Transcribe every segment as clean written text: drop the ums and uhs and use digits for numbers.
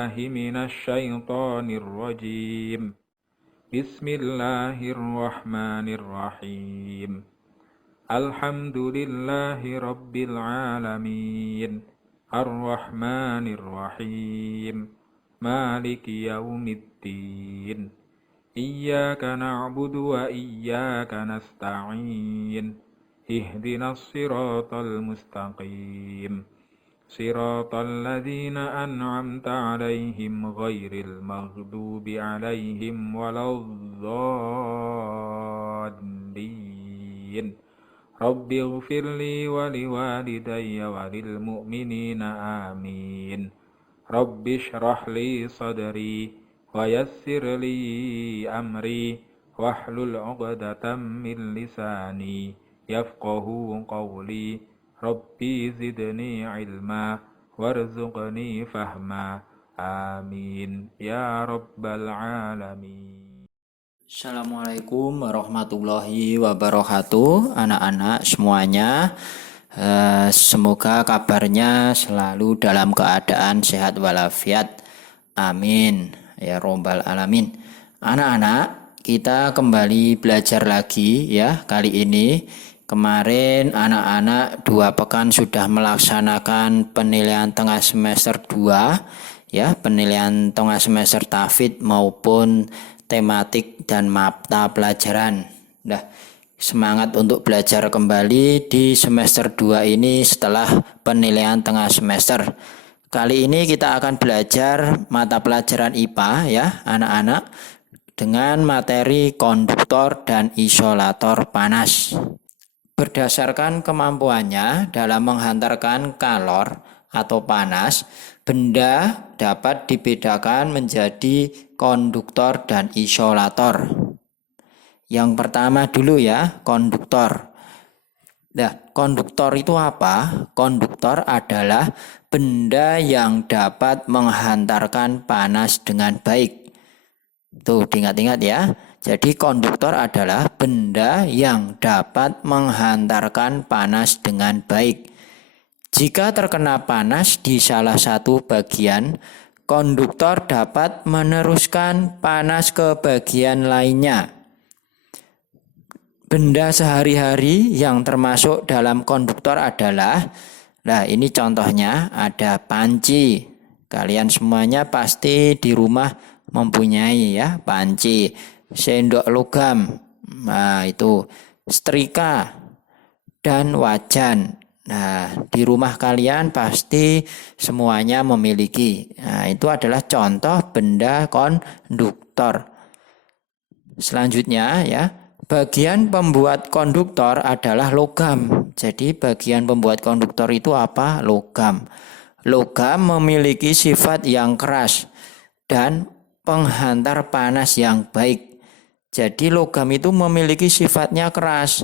بالله من الشيطان الرجيم بسم الله الرحمن الرحيم الحمد لله رب العالمين الرحمن الرحيم مالك يوم الدين إياك نعبد وإياك نستعين اهدنا الصراط المستقيم صراط الذين أنعمت عليهم غير المغضوب عليهم ولا الضالين رب اغفر لي ولوالدي وللمؤمنين آمين رب اشرح لي صدري ويسر لي أمري واحلل عقدة من لساني يفقه قولي ربي زدني علما وارزقني فهما آمين يا رب العالمين. Assalamualaikum warahmatullahi wabarakatuh, anak-anak semuanya. Semoga kabarnya selalu dalam keadaan sehat walafiat. Amin ya robbal alamin. Anak-anak, kita kembali belajar lagi ya. Kali ini kemarin anak-anak 2 pekan sudah melaksanakan penilaian tengah semester 2 ya, penilaian tengah semester tahfidz maupun tematik dan mata pelajaran. Nah, semangat untuk belajar kembali di semester 2 ini setelah penilaian tengah semester. Kali ini kita akan belajar mata pelajaran IPA ya, anak-anak, dengan materi konduktor dan isolator panas. Berdasarkan kemampuannya dalam menghantarkan kalor atau panas, benda dapat dibedakan menjadi konduktor dan isolator. Yang pertama dulu ya, konduktor. Nah, konduktor itu apa? Konduktor adalah benda yang dapat menghantarkan panas dengan baik. Tuh, diingat-ingat ya. Jadi konduktor adalah benda yang dapat menghantarkan panas dengan baik. Jika terkena panas di salah satu bagian, konduktor dapat meneruskan panas ke bagian lainnya. Benda sehari-hari yang termasuk dalam konduktor adalah, nah ini contohnya ada panci. Kalian semuanya pasti di rumah mempunyai ya panci, sendok logam, nah itu setrika dan wajan. Nah, di rumah kalian pasti semuanya memiliki. Nah, itu adalah contoh benda konduktor. Selanjutnya ya, bagian pembuat konduktor adalah logam. Jadi bagian pembuat konduktor itu apa? Logam. Logam memiliki sifat yang keras dan penghantar panas yang baik. Jadi logam itu memiliki sifatnya keras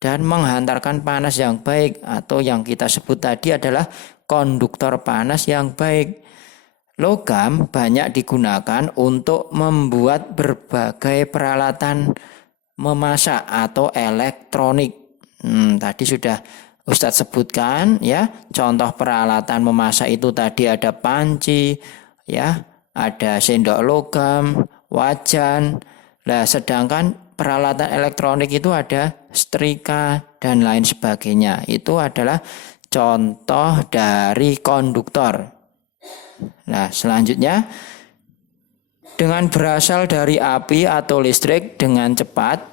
dan menghantarkan panas yang baik, atau yang kita sebut tadi adalah konduktor panas yang baik. Logam banyak digunakan untuk membuat berbagai peralatan memasak atau elektronik. Tadi sudah Ustadz sebutkan ya, contoh peralatan memasak itu tadi ada panci ya, ada sendok logam, wajan. Nah, sedangkan peralatan elektronik itu ada setrika dan lain sebagainya. Itu adalah contoh dari konduktor. Nah, selanjutnya, dengan berasal dari api atau listrik dengan cepat,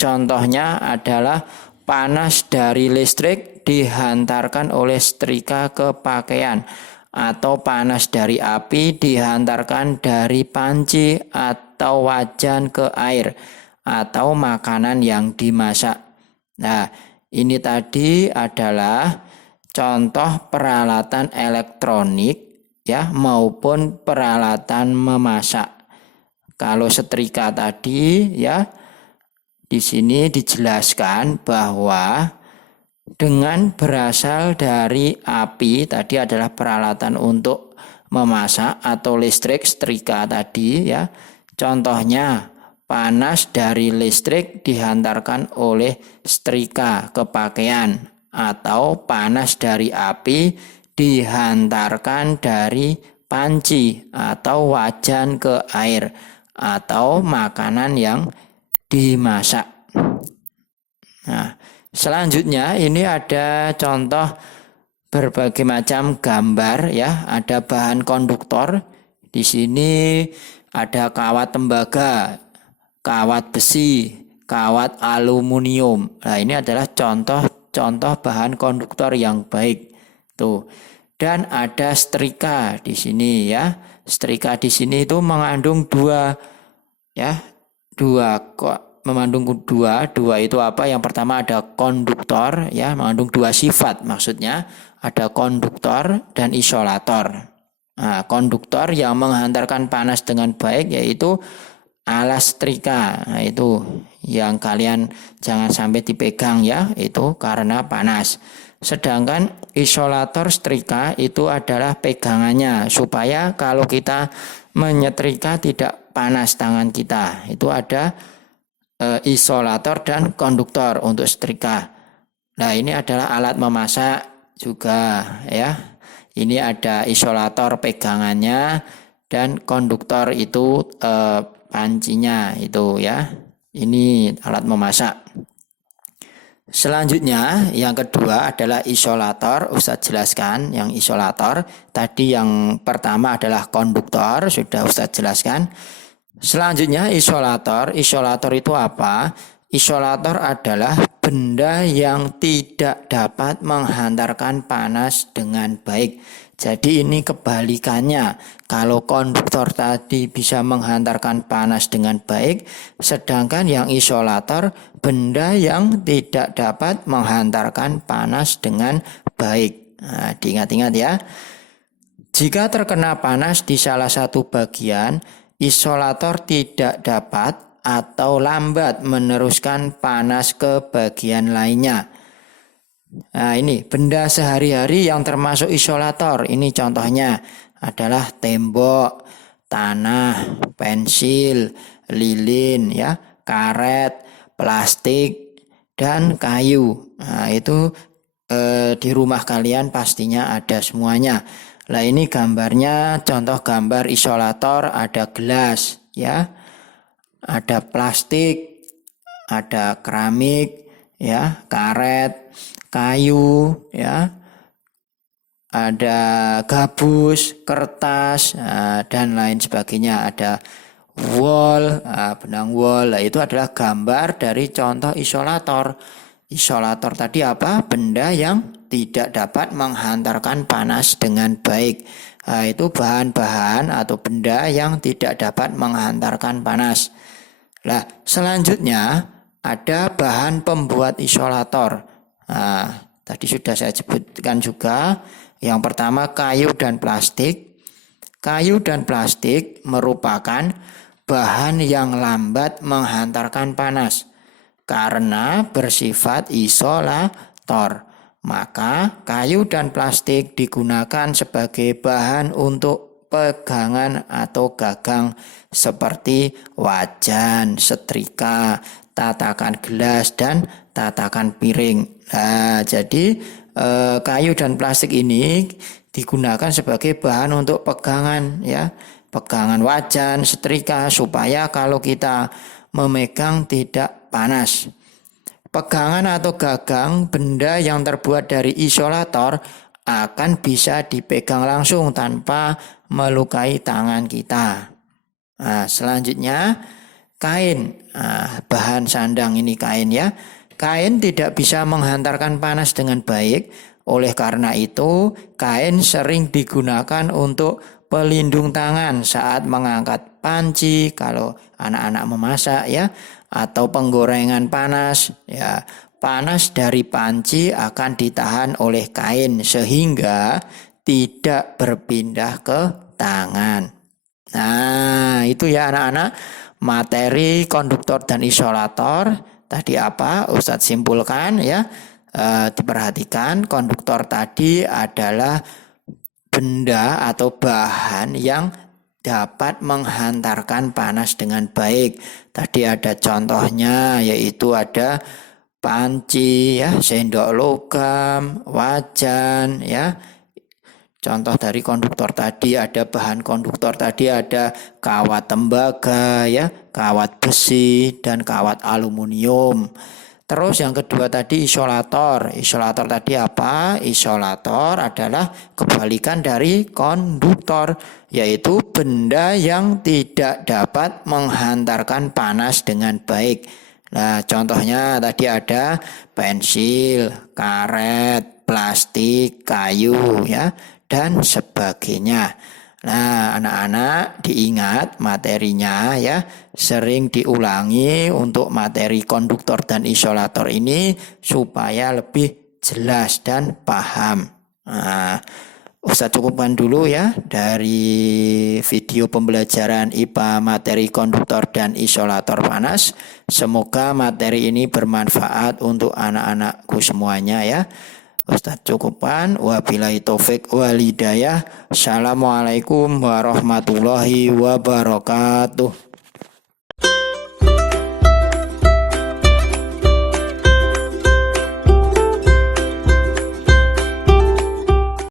contohnya adalah panas dari listrik dihantarkan oleh setrika ke pakaian, atau panas dari api dihantarkan dari panci atau wajan ke air atau makanan yang dimasak. Nah, ini tadi adalah contoh peralatan elektronik ya maupun peralatan memasak. Kalau setrika tadi ya, di sini dijelaskan bahwa dengan berasal dari api tadi adalah peralatan untuk memasak atau listrik, setrika tadi ya. Contohnya panas dari listrik dihantarkan oleh setrika ke pakaian, atau panas dari api dihantarkan dari panci atau wajan ke air atau makanan yang dimasak. Nah, selanjutnya ini ada contoh berbagai macam gambar ya, ada bahan konduktor. Di sini ada kawat tembaga, kawat besi, kawat aluminium. Nah, ini adalah contoh bahan konduktor yang baik. Tuh. Dan ada setrika di sini ya. Setrika di sini itu mengandung dua itu apa? Yang pertama ada konduktor ya, mengandung dua sifat, maksudnya ada konduktor dan isolator. Nah, konduktor yang menghantarkan panas dengan baik yaitu alas setrika. Nah, itu yang kalian jangan sampai dipegang ya, itu karena panas. Sedangkan isolator setrika itu adalah pegangannya supaya kalau kita menyetrika tidak panas tangan kita. Itu ada isolator dan konduktor untuk setrika. Nah, ini adalah alat memasak juga ya. Ini ada isolator pegangannya dan konduktor itu pancinya itu ya. Ini alat memasak. Selanjutnya yang kedua adalah isolator. Ustadz jelaskan yang isolator. Tadi yang pertama adalah konduktor, sudah Ustadz jelaskan. Selanjutnya isolator. Isolator itu apa? Isolator adalah benda yang tidak dapat menghantarkan panas dengan baik. Jadi ini kebalikannya. Kalau konduktor tadi bisa menghantarkan panas dengan baik, sedangkan yang isolator benda yang tidak dapat menghantarkan panas dengan baik. Nah, diingat-ingat ya. Jika terkena panas di salah satu bagian, isolator tidak dapat atau lambat meneruskan panas ke bagian lainnya. Nah, ini benda sehari-hari yang termasuk isolator. Ini contohnya adalah tembok, tanah, pensil, lilin, ya, karet, plastik, dan kayu. Nah, itu di rumah kalian pastinya ada semuanya. Nah, ini gambarnya, contoh gambar isolator, ada gelas, ya, ada plastik, ada keramik, ya, karet, kayu, ya, ada gabus, kertas, dan lain sebagainya. Ada wol, benang wol. Nah, itu adalah gambar dari contoh isolator. Isolator tadi apa? Benda yang tidak dapat menghantarkan panas dengan baik. Nah, itu bahan-bahan atau benda yang tidak dapat menghantarkan panas. Nah, selanjutnya ada bahan pembuat isolator. Nah, tadi sudah saya sebutkan juga. Yang pertama kayu dan plastik. Kayu dan plastik merupakan bahan yang lambat menghantarkan panas karena bersifat isolator. Maka kayu dan plastik digunakan sebagai bahan untuk pegangan atau gagang seperti wajan, setrika, tatakan gelas, dan tatakan piring. Nah, jadi kayu dan plastik ini digunakan sebagai bahan untuk pegangan, ya, pegangan wajan, setrika, supaya kalau kita memegang tidak panas. Pegangan atau gagang benda yang terbuat dari isolator akan bisa dipegang langsung tanpa melukai tangan kita. Nah, selanjutnya kain, bahan sandang ini kain, ya. Kain tidak bisa menghantarkan panas dengan baik. Oleh karena itu, kain sering digunakan untuk pelindung tangan saat mengangkat panci kalau anak-anak memasak, ya, atau penggorengan panas, ya. Panas dari panci akan ditahan oleh kain sehingga tidak berpindah ke tangan. Nah, itu ya anak-anak, materi konduktor dan isolator. Tadi apa? Ustadz simpulkan, ya. Diperhatikan, konduktor tadi adalah benda atau bahan yang dapat menghantarkan panas dengan baik. Tadi ada contohnya, yaitu ada panci, ya, sendok logam, wajan, ya. Contoh dari konduktor tadi ada bahan konduktor tadi ada kawat tembaga ya, kawat besi dan kawat aluminium. Terus yang kedua tadi isolator. Isolator tadi apa? Isolator adalah kebalikan dari konduktor, yaitu benda yang tidak dapat menghantarkan panas dengan baik. Nah, contohnya tadi ada pensil, karet, plastik, kayu ya, dan sebagainya. Nah, anak-anak diingat materinya ya, sering diulangi untuk materi konduktor dan isolator ini supaya lebih jelas dan paham. Nah, Ustadz cukupkan dulu ya dari video pembelajaran IPA materi konduktor dan isolator panas. Semoga materi ini bermanfaat untuk anak-anakku semuanya ya. Ustadz cukupkan. Wabillahi taufik wal hidayah. Assalamualaikum warahmatullahi wabarakatuh.